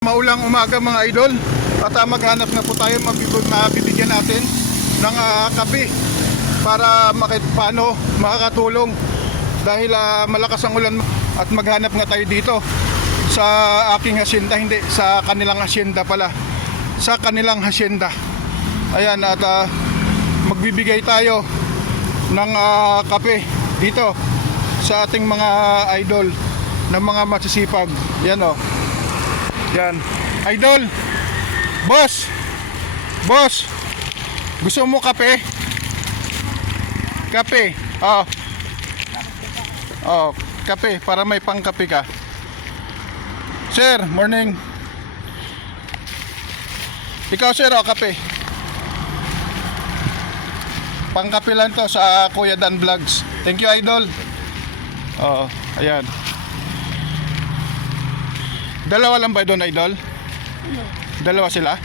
Maulang umaga mga idol. At ah, maghanap na po tayo mabibig, mabibigyan natin ng ah, kape para makit paano makakatulong. Dahil ah, malakas ang ulan at maghanap nga tayo dito sa aking hacienda hindi sa kanilang hacienda pala. Sa kanilang hacienda ayan at ah, magbibigay tayo ng ah, kape dito sa ating mga idol ng mga masisipag. Yan oh yan. Idol. Boss. Boss. Gusto mo kape? Kape. Oh. Oh, kape para may pangkape ka. Sir, morning. Ikaw sir, oh, kape. Pangkape lang to sa Kuya Dan Vlogs. Thank you, idol. Oo, ayan. Dalawa lang ba doon, idol? Dalawa sila?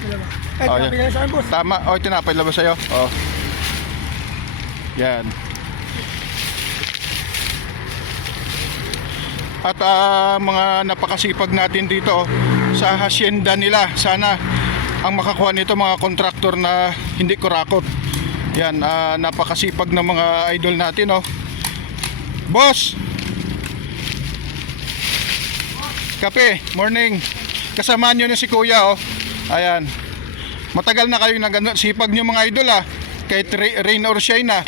Eh, Oh, yan. sa akin, boss. Tama. Oh, tinapay lang ba sa'yo? Oh. Yan. At ah, mga napakasipag natin dito oh, sa hacienda nila. Sana ang makakuha nito mga kontraktor na hindi kurakot. Yan, ah, napakasipag ng mga idol natin oh. Boss! Kape, morning. Kasamaan nyo na si Kuya oh. Ayan. Matagal na kayo nag sipag nyo mga idol ah. Kahit ra- rain or shine ah.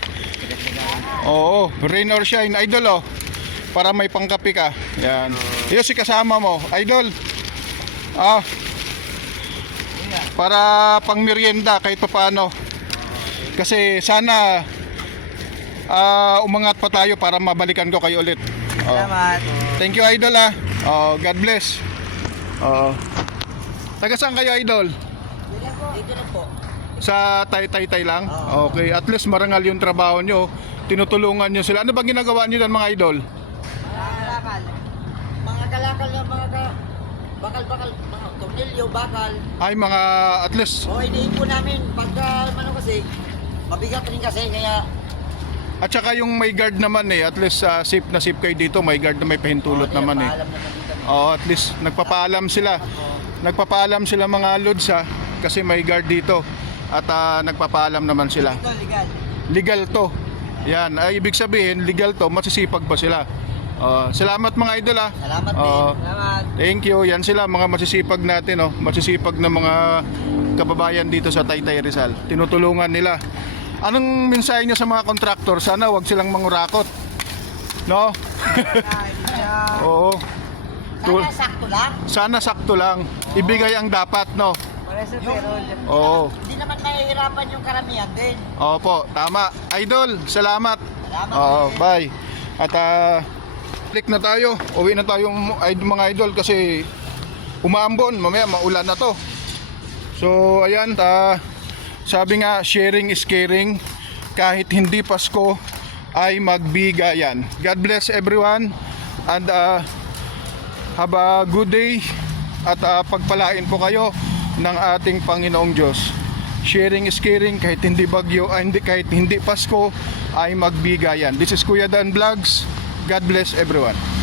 Oo, rain or shine idol oh. Para may pangkape ka. Yan. Iyo si kasama mo, idol. Ah. Para pang merienda kahit paano. Kasi sana ah, umangat pa tayo para mabalikan ko kayo ulit. Oh. Salamat. Thank you idol ah. Oh, God bless. Oo. Taga saan kayo idol? Dito lang po. Sa tay-tay-tay lang? Okay, at least marangal yung trabaho nyo. Tinutulungan nyo sila. Ano bang ginagawa nyo doon mga idol? Kalakal. Mga kalakal na mga ka... Bakal-bakal. Mga tornilyo, bakal. Ay mga at least O, inihin po namin. Pagka, ano kasi, mabigat rin kasi. Kaya, at saka yung may guard naman eh at least uh, safe na safe kayo dito may guard na may pahintulot oh, naman eh din. Oo, at least nagpapaalam sila nagpapaalam sila mga lods ha kasi may guard dito at ah, nagpapaalam naman sila legal. legal to. Yan, ay ibig sabihin legal to, masisipag pa sila. Uh, salamat mga idol ah. Salamat din. Oo. Salamat. Thank you. Yan sila mga masisipag natin oh. Masisipag na mga kababayan dito sa Taytay Rizal. Tinutulungan nila. Anong mensahe niyo sa mga kontraktor? Sana wag silang mangurakot. No? Oo. Sana sakto lang. Sana sakto lang. Ibigay ang dapat, no? Oo. hindi naman mahihirapan yung karamihan din. Opo, tama. Idol, salamat. Salamat Oo, bye. At ah, click na tayo. Uwi na tayo mga idol kasi umaambon. Mamaya maulan na to. So, ayan. ta sabi nga, sharing is caring. Kahit hindi Pasko, ay magbigayan. God bless everyone. And ah, have a good day. At ah, pagpalain po kayo ng ating Panginoong Diyos. Sharing is caring kahit hindi bagyo, ah, hindi kahit hindi Pasko ay magbigayan. This is Kuya Dan Vlogs. God bless everyone.